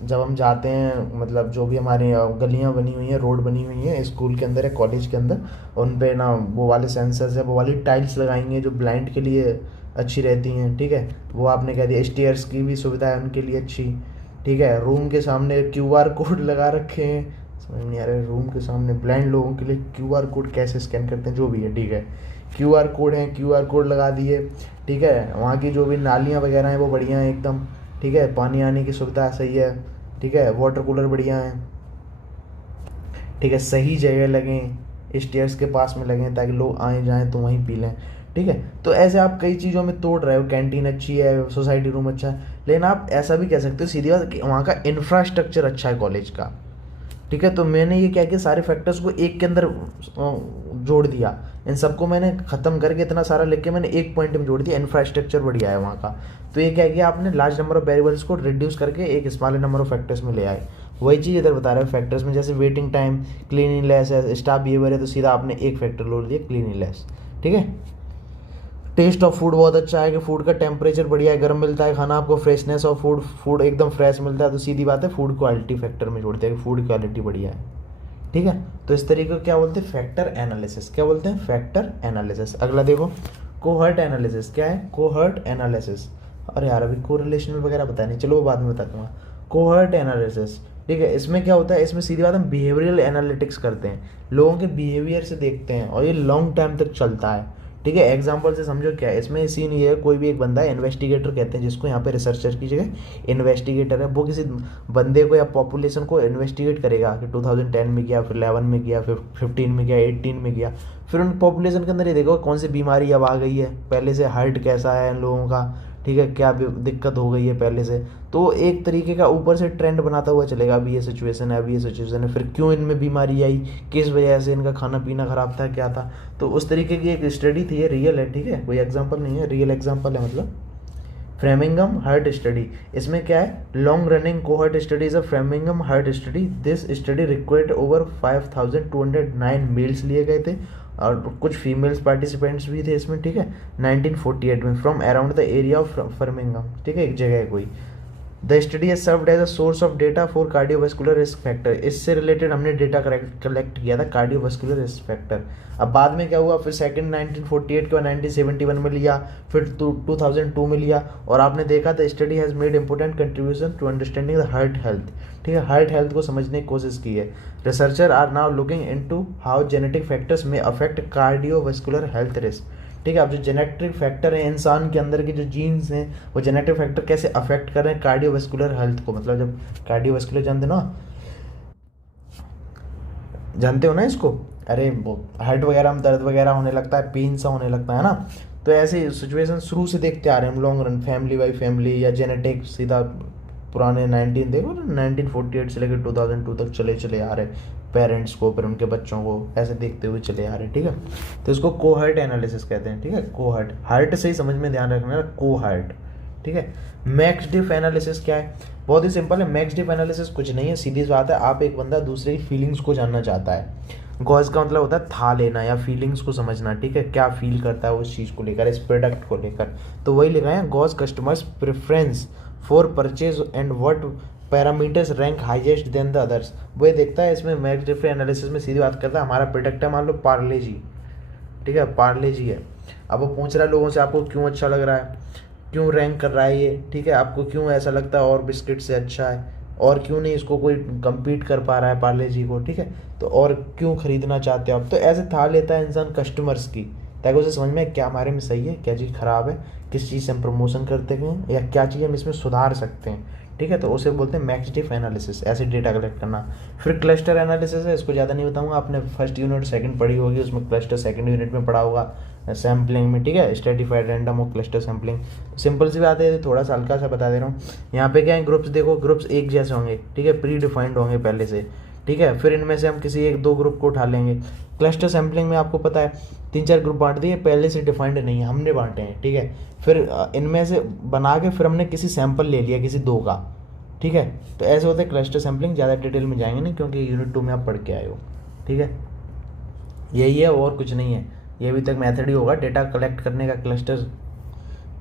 जब हम जाते हैं, मतलब जो भी हमारी गलियां बनी हुई हैं, रोड बनी हुई हैं स्कूल के अंदर या कॉलेज के अंदर, उन पे ना वो वाले सेंसर्स है, वो वाली टाइल्स लगाएंगे जो ब्लाइंड के लिए अच्छी रहती हैं, ठीक है, वो आपने कह दिया। स्टेयर्स की भी सुविधा है उनके लिए अच्छी, ठीक है। रूम के सामने QR कोड लगा रखे हैं, समझ नहीं आ रहा है, रूम के सामने ब्लाइंड लोगों के लिए QR कोड कैसे स्कैन करते हैं, जो भी है, ठीक है, QR कोड है, QR कोड लगा दिए, ठीक है। वहाँ की जो भी नालियाँ वगैरह हैं वो बढ़िया हैं एकदम, ठीक है, पानी आने की सुविधा सही है, ठीक है, वाटर कूलर बढ़िया है, ठीक है, सही जगह लगें, स्टेयर्स के पास में लगें ताकि लोग आए जाएँ तो वहीं पी लें, ठीक है। तो ऐसे आप कई चीज़ों में तोड़ रहे हो, कैंटीन अच्छी है, सोसाइटी रूम अच्छा है, लेकिन आप ऐसा भी कह सकते हो सीधी बात कि वहाँ का इंफ्रास्ट्रक्चर अच्छा है कॉलेज का, ठीक है। तो मैंने ये क्या किया, सारे फैक्टर्स को एक के अंदर जोड़ दिया, इन सबको मैंने ख़त्म करके इतना सारा लिख के मैंने एक पॉइंट में जोड़ दिया, इंफ्रास्ट्रक्चर बढ़िया है वहाँ का। तो ये क्या किया आपने, लार्ज नंबर ऑफ वेरिएबल्स को रिड्यूस करके एक स्मॉलर नंबर ऑफ फैक्टर्स में ले आए। वही चीज़ इधर बता रहे हैं फैक्टर्स में, जैसे वेटिंग टाइम, क्लीनिंगनेस है, स्टाफ बिहेवियर है, तो सीधा आपने एक फैक्टर जोड़ दिया, क्लीनिंगनेस, ठीक है। टेस्ट ऑफ फूड बहुत अच्छा है कि फूड का टेम्परेचर बढ़िया है, गर्म मिलता है खाना आपको, फ्रेशनेस ऑफ फूड एकदम फ्रेश मिलता है, तो सीधी बात है फूड क्वालिटी फैक्टर में जोड़ते हैं कि फूड क्वालिटी बढ़िया है, ठीक है। तो इस तरीके को क्या बोलते हैं, फैक्टर एनालिसिस, क्या बोलते हैं, फैक्टर एनालिसिस। अगला देखो कोहर्ट एनालिसिस, क्या है, कोहर्ट एनालिसिस। अरे यार अभी कोरिलेशनल वगैरह पता नहीं, चलो वो बाद में बता दूंगा। कोहर्ट एनालिसिस, ठीक है, इसमें क्या होता है, इसमें सीधी बात हम बिहेवियरल एनालिटिक्स करते हैं, लोगों के बिहेवियर से देखते हैं और ये लॉन्ग टाइम तक चलता है, ठीक है। एग्जाम्पल से समझो क्या है इसमें सीन ये है, कोई भी एक बंदा है, इन्वेस्टिगेटर कहते हैं जिसको यहाँ पे, रिसर्चर की जगह इन्वेस्टिगेटर है, वो किसी बंदे को या पॉपुलेशन को इन्वेस्टिगेट करेगा कि 2010 में किया, फिर 11 में किया, फिर 15 में किया, 18 में किया, फिर उन पॉपुलेशन के अंदर ये देखो कौन सी बीमारी अब आ गई है, पहले से हार्ट कैसा है इन लोगों का, ठीक है, क्या दिक्कत हो गई है पहले से। तो एक तरीके का ऊपर से ट्रेंड बनाता हुआ चलेगा, अभी ये सिचुएशन है, अभी ये सिचुएशन है, फिर क्यों इनमें बीमारी आई, किस वजह से, इनका खाना पीना खराब था, क्या था। तो उस तरीके की एक स्टडी थी, ये रियल है, ठीक है, कोई एग्जाम्पल नहीं है, रियल एग्जाम्पल है मतलब। फ्रेमिंगम हार्ट स्टडी, इसमें क्या है, long running cohort study is a Framingham heart study. This study required over 5209 males लिए गए थे और कुछ फीमेल्स पार्टिसिपेंट्स भी थे इसमें, ठीक है, 1948 में, from around the area of Framingham, ठीक है, एक जगह है कोई। द स्टडी है served as a source of data for cardiovascular risk factor, इससे रिलेटेड हमने डेटा कलेक्ट किया था, कार्डियोवास्कुलर रिस्क फैक्टर। अब बाद में क्या हुआ, फिर सेकंड 1948 के बाद 1971 में लिया, फिर 2002 में लिया, और आपने देखा the study has made important contribution to understanding the heart health, ठीक है, हार्ट हेल्थ को समझने की कोशिश की है। Researcher are now looking into how genetic factors में अफेक्ट कार्डियोवास्कुलर हेल्थ रिस्क, ठीक है। अब जो जेनेटिक फैक्टर है इंसान के अंदर के जो जीन्स हैं, वो जेनेटिक फैक्टर कैसे अफेक्ट कर रहे हैं कार्डियोवास्कुलर हेल्थ को, मतलब जब कार्डियोवास्कुलर जानते हो ना इसको, अरे वो हार्ट वगैरह में दर्द वगैरह होने लगता है, पेन सा होने लगता है ना, तो ऐसी सिचुएशन शुरू से देखते आ रहे हैं हम long run, family by family या जेनेटिक, सीधा पुराने 19 देखो ना, 1948 से लेकर 2002 तक चले आ रहे, पेरेंट्स को फिर उनके बच्चों को ऐसे देखते हुए चले आ रहे, ठीक है। तो इसको कोहर्ट एनालिसिस कहते हैं, ठीक है, कोहर्ट, हार्ट से ही समझ में ध्यान रखना है, कोहर्ट, ठीक है। मैक्स डिफ एनालिसिस क्या है, बहुत ही सिंपल है, मैक्स डिफ एनालिसिस कुछ नहीं है, सीधी सी बात है, आप एक बंदा दूसरे की फीलिंग्स को जानना चाहता है। गॉज का मतलब होता है था लेना या फीलिंग्स को समझना, ठीक है, क्या फील करता है उस चीज़ को लेकर, इस प्रोडक्ट को लेकर, तो वही लिखा है, gauge customers preference for purchase and what parameters rank highest then the others, वो देखता है इसमें मैक्स डिफ एनालिसिस में, सीधी बात करता है, हमारा प्रोडक्ट है मान लो पार्ले जी, ठीक है, पार्ले जी है, अब वो पूछ रहा है लोगों से आपको क्यों अच्छा लग रहा है, क्यों रैंक कर रहा है ये, ठीक है, आपको क्यों ऐसा लगता है और बिस्किट से अच्छा है, और क्यों नहीं इसको कोई कम्पीट कर पा रहा है पार्ले जी को, ठीक है, तो और क्यों खरीदना चाहते हो आप, तो ऐसे था लेता है इंसान कस्टमर्स की, ताकि उसे समझ में क्या हमारे में सही है, क्या चीज़ ख़राब है, किस चीज़ से हम प्रमोशन करते हैं या क्या चीज़ हम इसमें सुधार सकते हैं, ठीक है, तो उसे बोलते हैं मैक्स डिफ एनालिसिस, ऐसे डेटा कलेक्ट करना। फिर क्लस्टर एनालिसिस है, इसको ज़्यादा नहीं बताऊंगा, आपने फर्स्ट यूनिट सेकंड पढ़ी होगी, उसमें क्लस्टर सेकंड यूनिट में पढ़ा होगा, सैम्पलिंग में, ठीक है, स्ट्रेटिफाइड रैंडम और क्लस्टर सैम्पलिंग, सिंपल सी बात है, थोड़ा सा हल्का सा बता दे रहा हूँ। यहाँ पे क्या है, ग्रुप्स देखो, ग्रुप्स एक जैसे होंगे, ठीक है, प्री डिफाइंड होंगे पहले से, ठीक है, फिर इनमें से हम किसी एक दो ग्रुप को उठा लेंगे। क्लस्टर सैम्पलिंग में आपको पता है 3-4 ग्रुप बांट दिए, पहले से डिफाइंड नहीं है, हमने बांटे हैं, ठीक है, फिर इनमें से बना के फिर हमने किसी सैंपल ले लिया किसी दो का, ठीक है, तो ऐसे होता है क्लस्टर सैम्पलिंग। ज़्यादा डिटेल में जाएंगे नहीं क्योंकि यूनिट 2 में आप पढ़ के आए हो, ठीक है, यही है और कुछ नहीं है, ये अभी तक मेथड ही होगा डेटा कलेक्ट करने का, क्लस्टर,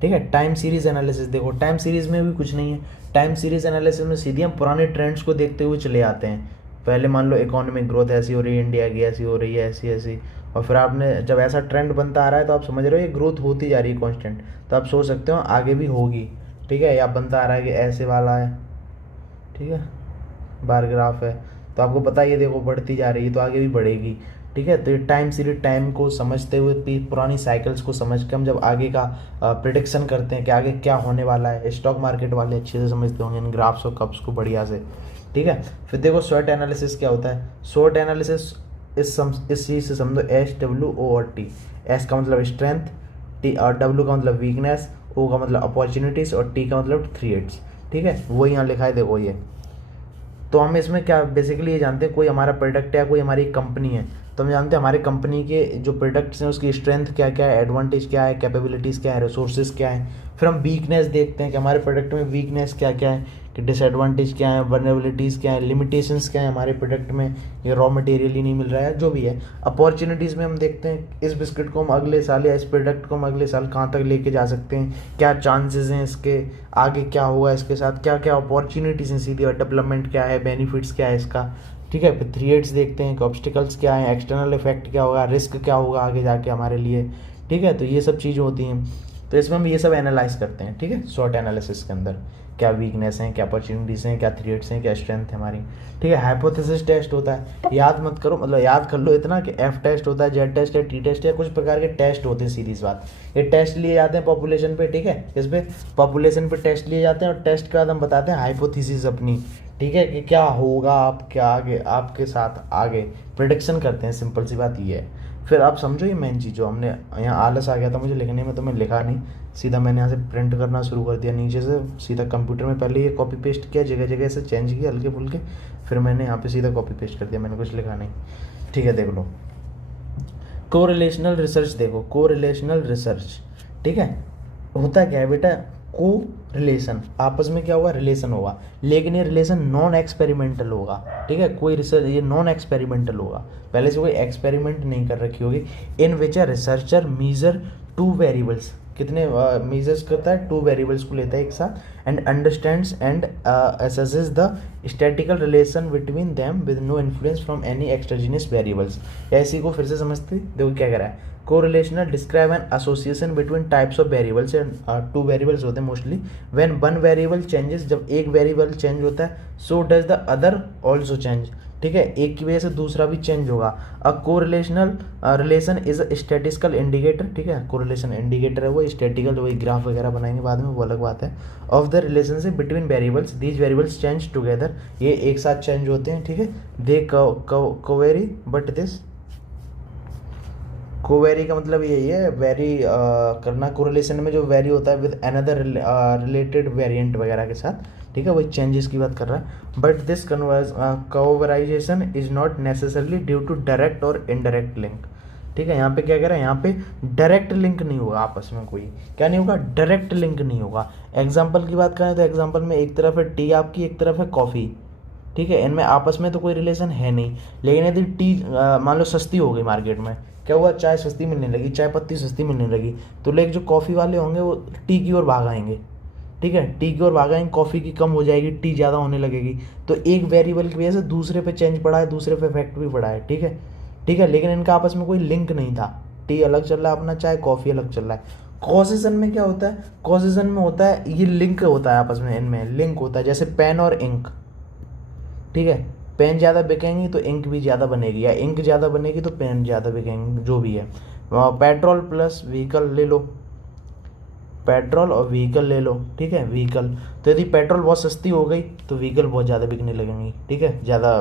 ठीक है। टाइम सीरीज एनालिसिस देखो, टाइम सीरीज में भी कुछ नहीं है, टाइम सीरीज एनालिसिस में सीधे हम पुराने ट्रेंड्स को देखते हुए चले आते हैं, पहले मान लो इकोनॉमिक ग्रोथ ऐसी हो रही है, इंडिया की ऐसी हो रही है, ऐसी ऐसी, और फिर आपने जब ऐसा ट्रेंड बनता आ रहा है तो आप समझ रहे हो ये ग्रोथ होती जा रही है कॉन्स्टेंट, तो आप सोच सकते हो आगे भी होगी, ठीक है, या बनता आ रहा है कि ऐसे वाला है, ठीक है, बार ग्राफ है, तो आपको पता है ये देखो बढ़ती जा रही है तो आगे भी बढ़ेगी, ठीक है। तो ये टाइम सीरीज, टाइम को समझते हुए पुरानी साइकिल्स को समझ के हम जब आगे का प्रिडिक्शन करते हैं कि आगे क्या होने वाला है, स्टॉक मार्केट वाले अच्छे से समझते होंगे इन ग्राफ्स और कप्स को बढ़िया से, ठीक है। फिर देखो स्वॉट एनालिसिस क्या होता है, स्वॉट एनालिसिस इस चीज़ से समझो SWOT, एस का मतलब स्ट्रेंथ, टी और W का मतलब वीकनेस, O का मतलब अपॉर्चुनिटीज़ और T का मतलब थ्रेट्स, ठीक है, वो यहाँ लिखा है देखो ये। तो हम इसमें क्या बेसिकली ये जानते हैं कोई हमारा प्रोडक्ट है, कोई हमारी कंपनी है, तो हम जानते हैं हमारे कंपनी के जो प्रोडक्ट्स हैं उसकी स्ट्रेंथ क्या क्या है, एडवांटेज क्या है, कैपेबिलिटीज़ क्या है, रिसोर्सेज क्या है। फिर हम वीकनेस देखते हैं कि हमारे प्रोडक्ट में वीकनेस क्या क्या है, कि डिसएडवांटेज क्या है, वल्नरेबिलिटीज़ क्या है, लिमिटेशंस क्या है हमारे प्रोडक्ट में, ये रॉ मटेरियल ही नहीं मिल रहा है, जो भी है। अपॉर्चुनिटीज़ में हम देखते हैं इस बिस्किट को हम अगले साल या इस प्रोडक्ट को हम अगले साल कहाँ तक लेके जा सकते हैं, क्या चांसेस हैं इसके, आगे क्या होगा इसके साथ, क्या क्या अपॉर्चुनिटीज़ हैं सीधी, और डेवलपमेंट क्या है, बेनिफिट्स क्या है इसका, ठीक है। फिर थ्रेट्स देखते हैं कि ऑब्स्टिकल्स क्या है, एक्सटर्नल इफेक्ट क्या होगा, रिस्क क्या होगा आगे जाके हमारे लिए, ठीक है। तो ये सब चीज़ें होती हैं। तो इसमें हम ये सब एनालाइज करते हैं, ठीक है, शॉर्ट एनालिसिस के अंदर क्या वीकनेस हैं, क्या अपॉर्चुनिटीज़ हैं, क्या थ्रेट्स हैं, क्या स्ट्रेंथ है हमारी, ठीक है। हाइपोथेसिस टेस्ट होता है, याद मत करो, मतलब याद कर लो इतना कि एफ टेस्ट होता है, जेड टेस्ट है, टी टेस्ट है, कुछ प्रकार के टेस्ट होते हैं, सीरीज बात। ये टेस्ट लिए जाते हैं पॉपुलेशन पे, ठीक है, इस पे पॉपुलेशन पे टेस्ट लिए जाते हैं और टेस्ट के बाद हम बताते हैं हाइपोथेसिस अपनी, ठीक है, कि क्या होगा आप क्या आगे आपके साथ आगे प्रिडिक्शन करते हैं, सिंपल सी बात ये है। फिर आप समझो ये मेन चीज़ जो हमने यहाँ आलस आ गया था मुझे लिखने में, तो मैं लिखा नहीं, सीधा मैंने यहाँ से प्रिंट करना शुरू कर दिया नीचे से, सीधा कंप्यूटर में पहले ये कॉपी पेस्ट किया, जगह जगह से चेंज किया हल्के फुल्के, फिर मैंने यहाँ पे सीधा कॉपी पेस्ट कर दिया, मैंने कुछ लिखा नहीं, ठीक है। देख लो कोरिलेशनल रिसर्च, देखो कोरिलेशनल रिसर्च, ठीक है, होता क्या है बेटा, को रिलेशन, आपस में क्या होगा, रिलेशन होगा, लेकिन ये रिलेशन नॉन एक्सपेरिमेंटल होगा, ठीक है, कोई रिसर्च ये नॉन एक्सपेरिमेंटल होगा, पहले से कोई एक्सपेरिमेंट नहीं कर रखी होगी। In which a researcher measure two variables, कितने मेजर्स करता है, टू वेरिएबल्स को लेता है एक साथ, and understands and assesses the statistical relation between them with no influence from any extraneous variables. या इसी को फिर से समझते, देखो क्या कह रहा है, correlational describe an association between types of variables, and two variables होते हैं mostly, when one variable changes, जब एक वेरिएबल चेंज होता है, so does the other also change, ठीक है, एक की वजह से दूसरा भी चेंज होगा। A correlational relation is a statistical indicator, ठीक है, कोरिलेशन इंडिकेटर है वो, स्टैटिकल वही ग्राफ वगैरह बनाएंगे बाद में, वो अलग बात है, of the relationship between variables, these variables change together, ये एक साथ चेंज होते हैं, ठीक है, दे कोवेरी बट दिस, कोवेरी का मतलब यही है वेरी करना, कोरिलेशन में जो वेरी होता है विद अनदर रिलेटेड वेरिएंट वगैरह के साथ, ठीक है, वही चेंजेस की बात कर रहा है। But this covariation is not necessarily due to direct और इनडायरेक्ट लिंक, ठीक है, यहाँ पे क्या कह रहा है, यहाँ पे डायरेक्ट लिंक नहीं होगा आपस में, कोई क्या नहीं होगा, डायरेक्ट लिंक नहीं होगा। एग्जाम्पल की बात करें तो एग्जाम्पल में एक तरफ है टी आपकी, एक तरफ है कॉफ़ी, ठीक है, इनमें आपस में तो कोई रिलेशन है नहीं, लेकिन यदि टी मान लो सस्ती हो गई मार्केट में, क्या हुआ, चाय सस्ती मिलने लगी, चाय पत्ती सस्ती मिलने लगी, तो लोग जो कॉफ़ी वाले होंगे वो टी की ओर भाग आएंगे, ठीक है, टी की ओर भाग आएंगे, कॉफ़ी की कम हो जाएगी, टी ज़्यादा होने लगेगी, तो एक वेरिएबल की वजह से दूसरे पे चेंज पड़ा है, दूसरे पे इफेक्ट भी पड़ा है, ठीक है, ठीक है, लेकिन इनका आपस में कोई लिंक नहीं था, टी अलग चल रहा है अपना, चाय कॉफ़ी अलग चल रहा है। कॉजेशन में क्या होता है, कॉजेशन में होता है ये लिंक होता है आपस में, इनमें लिंक होता है, जैसे पेन और इंक, ठीक है, पेन ज़्यादा बिकेंगी तो इंक भी ज़्यादा बनेगी, या इंक ज़्यादा बनेगी तो पेन ज़्यादा बिकेंगी, जो भी है। पेट्रोल प्लस व्हीकल ले लो, पेट्रोल और व्हीकल ले लो, ठीक है, व्हीकल, तो यदि पेट्रोल बहुत सस्ती हो गई तो व्हीकल बहुत ज़्यादा बिकने लगेंगी, ठीक है, ज़्यादा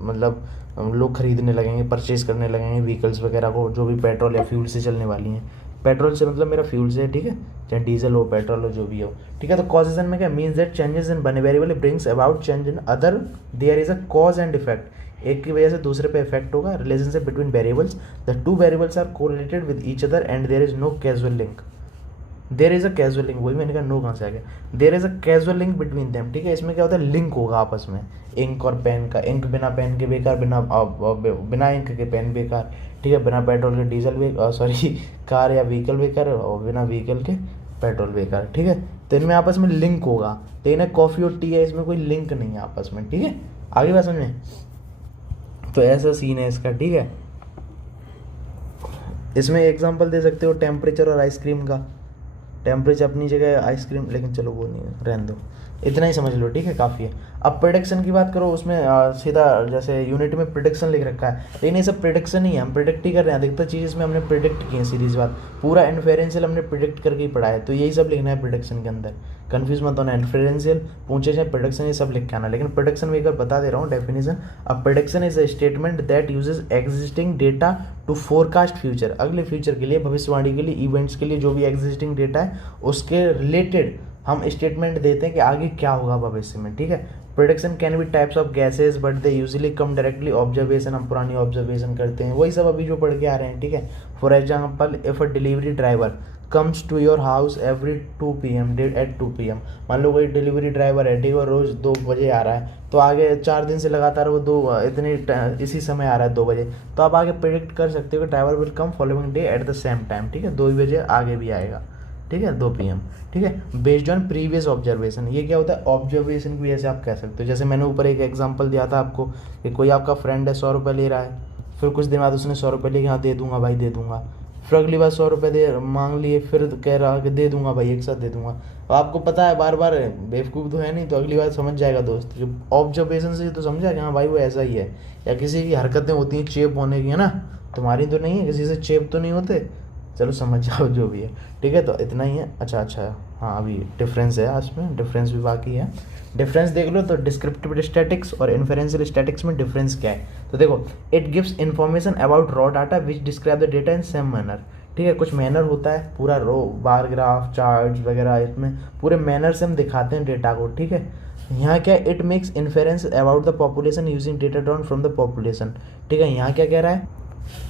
मतलब लोग खरीदने लगेंगे, परचेज करने लगेंगे व्हीकल्स वगैरह को, जो भी पेट्रोल या फ्यूल से चलने वाली हैं। पेट्रोल से मतलब मेरा फ्यूल से है, ठीक है, चाहे डीजल हो, पेट्रोल हो, जो भी हो, ठीक है। तो कॉजेशन में क्या means that changes in one variable brings about change in other, there is a cause and effect, एक की वजह से दूसरे पे इफेक्ट होगा, relationship between variables, the two variables are correlated with each other and there is no casual link, there is a casual link, वही मैंने कहा नो कहाँ से आ गया, there is a casual link between them, ठीक है। इसमें क्या होता है, लिंक होगा आपस में, इंक और पेन का, इंक बिना पेन के बेकार, बिना इंक के पेन बेकार, ठीक है, बिना पेट्रोल के डीजल सॉरी कार या व्हीकल बेकार, और बिना व्हीकल के पेट्रोल बेकार, ठीक है। तो इनमें आपस में लिंक होगा, तो इन्हें कॉफ़ी और टी है, इसमें कोई लिंक नहीं है आपस में, ठीक है, आगे बात समझ में। तो ऐसा सीन है इसका, ठीक है। इसमें एग्जांपल दे सकते हो टेम्परेचर और आइसक्रीम का, टेम्परेचर अपनी जगह, आइसक्रीम, लेकिन चलो वो नहीं है, रहने दो, इतना ही समझ लो, ठीक है, काफ़ी है। अब प्रेडिक्शन की बात करो, उसमें सीधा जैसे यूनिट में प्रेडिक्शन लिख रखा है, लेकिन ये सब प्रेडिक्शन ही है, हम प्रेडिक्ट ही कर रहे हैं, अधिकतर चीज़ इसमें हमने प्रेडिक्ट की है, सीरीज बात, पूरा इन्फेरेंशियल हमने प्रेडिक्ट करके ही पढ़ा है, तो यही सब लिखना है प्रेडिक्शन के अंदर, कन्फ्यूज मत होना, इन्फेरेंशियल पूछे चाहे प्रेडिक्शन, ये सब लिख के आना। लेकिन प्रेडिक्शन में एक बार बता दे रहा हूँ डेफिनेशन, अब prediction is a statement that uses existing data to forecast future, अगले फ्यूचर के लिए, भविष्यवाणी के लिए, इवेंट्स के लिए, जो भी एग्जिस्टिंग डेटा है उसके रिलेटेड हम स्टेटमेंट देते हैं कि आगे क्या होगा भविष्य में, ठीक है। Prediction can be types of gases but they usually come directly observation, हम पुरानी ऑब्जर्वेशन करते हैं, वही सब अभी जो पढ़ के आ रहे हैं, ठीक है। For example if a delivery driver comes to your house every 2 PM at 2 PM, मान लो कोई डिलीवरी ड्राइवर है, ठीक है, रोज़ 2 बजे आ रहा है, तो आगे 4 दिन से लगातार वो इसी समय आ रहा है 2 बजे, तो आप आगे प्रिडिक्ट कर सकते हो कि driver will come following day at the same time, ठीक है, 2 बजे आगे भी आएगा, ठीक है, 2 PM, ठीक है, बेस्ड ऑन प्रीवियस ऑब्जर्वेशन। ये क्या होता है, ऑब्जर्वेशन की वजह से आप कह सकते हो, जैसे मैंने ऊपर एक एग्जांपल दिया था आपको कि कोई आपका फ्रेंड है 100 रुपये ले रहा है, फिर कुछ दिन बाद उसने 100 रुपये लेके, हाँ दे दूंगा भाई दे दूंगा, फिर अगली बार 100 रुपये दे मांग लिए, फिर कह रहा कि दे दूंगा भाई, एक साथ दे दूंगा। अब आपको पता है बार बार बेवकूफ़ तो है नहीं, तो अगली बार समझ जाएगा दोस्त, कि ऑब्जर्वेशन से तो समझा कि हाँ भाई वो ऐसा ही है। या किसी की हरकतें होती हैं चेप होने की, है ना, तुम्हारी तो नहीं है, किसी से चेप तो नहीं होते, चलो समझ जाओ जो भी है, ठीक है। तो इतना ही है। अच्छा हाँ, अभी डिफरेंस है इसमें, डिफरेंस भी बाकी है। डिफरेंस देख लो तो डिस्क्रिप्टिव स्टैटिक्स और इन्फेरेंशियल स्टैटिक्स में डिफरेंस क्या है। तो देखो, it gives information about raw data which describe the data in same manner, ठीक है। कुछ मैनर होता है, पूरा रो बार ग्राफ चार्ट्स वगैरह, इसमें पूरे मैनर से हम दिखाते हैं डेटा को, ठीक है। यहाँ क्या, it makes inference about the population using data drawn from the population, ठीक है। यहाँ क्या कह रहा है,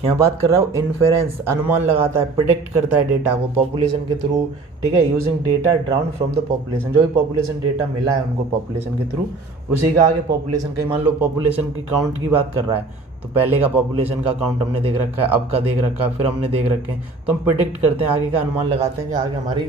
यहाँ बात कर रहा हूँ इन्फेरेंस, अनुमान लगाता है, प्रिडिक्ट करता है डेटा को पॉपुलेशन के थ्रू, ठीक है, using data drown from the population, जो भी पॉपुलेशन डेटा मिला है उनको पॉपुलेशन के थ्रू, उसी का आगे पॉपुलेशन, कहीं मान लो पॉपुलेशन की काउंट की बात कर रहा है, तो पहले का पॉपुलेशन का काउंट हमने देख रखा है, अब का देख रखा है, फिर हमने देख रखे हैं, तो हम प्रिडिक्ट करते हैं, आगे का अनुमान लगाते हैं कि आगे हमारी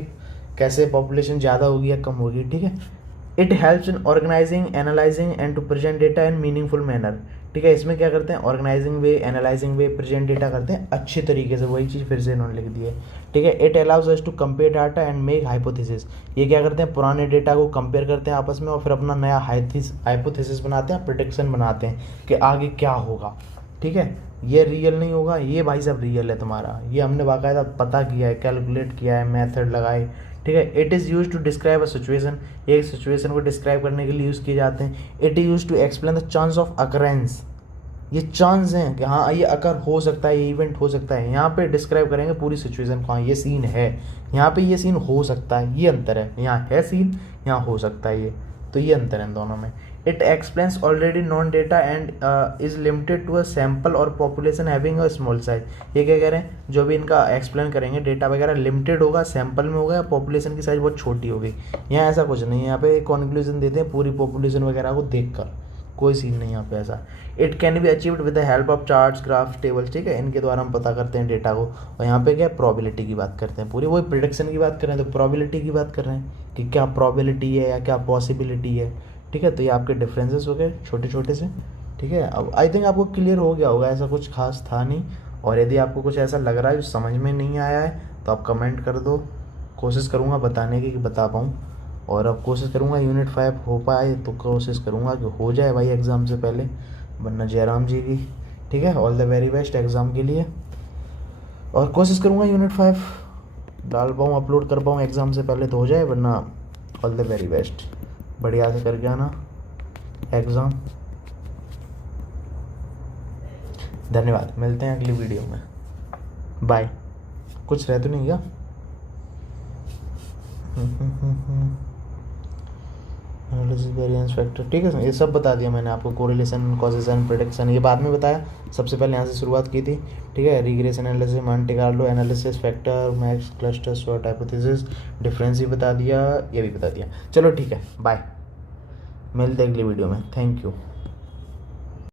कैसे पॉपुलेशन ज़्यादा होगी या कम होगी, ठीक है। It helps in organising, analysing and to present data in meaningful manner, ठीक है। इसमें क्या करते हैं, ऑर्गेनाइजिंग वे, एनालाइजिंग वे, प्रेजेंट डेटा करते हैं अच्छी तरीके से, वही चीज़ फिर से इन्होंने लिख दी है, ठीक है। It allows us to compare data and make hypothesis, ये क्या करते हैं, पुराने डेटा को कंपेयर करते हैं आपस में और फिर अपना नया हाइपोथेसिस बनाते हैं, प्रेडिक्शन बनाते हैं कि आगे क्या होगा, ठीक है। ये रियल नहीं होगा, ये भाई साहब रियल है तुम्हारा, ये हमने बाकायदा पता किया है, कैलकुलेट किया है, मेथड लगाए, ठीक है। It is use to describe a situation, एक सिचुएशन को डिस्क्राइब करने के लिए यूज़ किए जाते हैं। It is use to explain the chance of occurrence, ये चांस हैं कि हाँ ये अकर हो सकता है, ये इवेंट हो सकता है। यहाँ पे डिस्क्राइब करेंगे पूरी सिचुएशन को, हाँ ये सीन है, यहाँ पे ये सीन हो सकता है, ये अंतर है, यहाँ है सीन, यहाँ हो सकता है ये, तो ये अंतर है दोनों में। It explains already known data and is limited to a sample और population having a small size, ये क्या कह रहे हैं, जो भी इनका एक्सप्लेन करेंगे डेटा वगैरह लिमिटेड होगा, सैम्पल में होगा, या पॉपुलेशन की साइज बहुत छोटी होगी। यहाँ ऐसा कुछ नहीं है, यहाँ पे कंक्लूजन देते हैं पूरी पॉपुलेशन वगैरह को देख कर, कोई सीन नहीं यहाँ पे ऐसा। It can be achieved with the help of charts, graphs, tables, ठीक है, इनके द्वारा हम पता करते हैं डेटा को। और यहाँ पे क्या, प्रोबेबिलिटी की बात करते हैं पूरी, वही प्रिडिक्शन की बात कर रहे हैं तो प्रोबेबिलिटी की बात कर रहे हैं कि क्या प्रोबेबिलिटी है या क्या पॉसिबिलिटी है, ठीक है। तो ये आपके डिफरेंसेस हो गए छोटे छोटे से, ठीक है। अब आई थिंक आपको क्लियर हो गया होगा, ऐसा कुछ खास था नहीं। और यदि आपको कुछ ऐसा लग रहा है जो समझ में नहीं आया है तो आप कमेंट कर दो, कोशिश करूँगा बताने की कि बता पाऊँ। और अब कोशिश करूँगा यूनिट 5 हो पाए तो कोशिश करूँगा कि हो जाए भाई एग्ज़ाम से पहले, वरना जयराम जी की, ठीक है। All the very best exam के लिए, और कोशिश करूँगा यूनिट 5 डाल पाऊँ, अपलोड कर पाऊँ एग्ज़ाम से पहले तो हो जाए, वरना ऑल द वेरी बेस्ट, बढ़िया से करके आना एग्ज़ाम। धन्यवाद, मिलते हैं अगली वीडियो में, बाय। कुछ रह तो नहीं क्या, वेरिएंस फैक्टर, ठीक है, ये सब बता दिया मैंने आपको, कोरिलेशन, कॉजेशन, प्रेडिक्शन ये बाद में बताया, सबसे पहले यहाँ से शुरुआत की थी, ठीक है। Regression analysis, Monte Carlo analysis, factor, max, cluster, short hypothesis, difference भी बता दिया, ये भी बता दिया। चलो ठीक है, बाय, मिलते हैं अगली वीडियो में, थैंक यू।